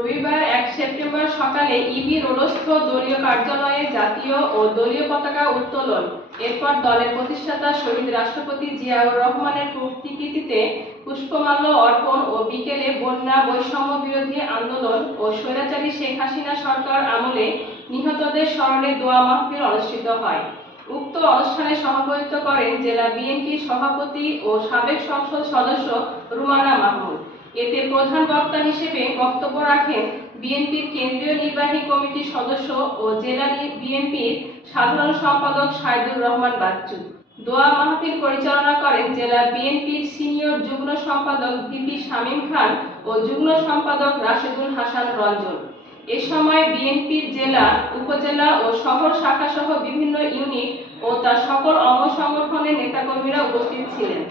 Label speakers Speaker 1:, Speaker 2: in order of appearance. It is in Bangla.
Speaker 1: রবিবার এক সেপ্টেম্বর সকালে ইবি রোডস্থ দলীয় কার্যালয়ে জাতীয় ও দলীয় পতাকা উত্তোলন। এরপর দলের প্রতিষ্ঠাতা শহীদ রাষ্ট্রপতি জিয়াউর রহমানের প্রতিকৃতিতে পুষ্পমাল্য অর্পণ ও বিকেলে বন্যা বৈষম্য বিরোধী আন্দোলন ও স্বৈরাচারী শেখ হাসিনা সরকার আমলে নিহতদের স্মরণে দোয়া মাহফিল অনুষ্ঠিত হয়। উক্ত অনুষ্ঠানে সভাপতিত্ব করেন জেলা বিএনপির সভাপতি ও সাবেক সংসদ সদস্য রুমানা মাহমুদ। এতে প্রধান বক্তা হিসেবে বক্তব্য রাখেন বিএনপির কেন্দ্রীয় নির্বাহী কমিটির সদস্য ও জেলা বিএনপির সাধারণ সম্পাদক সাইদুর রহমান বাচ্চু। দোয়া মাহফিল পরিচালনা করেন জেলা বিএনপির সিনিয়র যুগ্ম সম্পাদক ভিপি শামীম খান ও যুগ্ম সম্পাদক রাশেদুল হাসান রঞ্জন। এ সময় বিএনপির জেলা, উপজেলা ও শহর শাখা সহ বিভিন্ন ইউনিট ও তার সকল অঙ্গ সংগঠনের নেতাকর্মীরা উপস্থিত ছিলেন।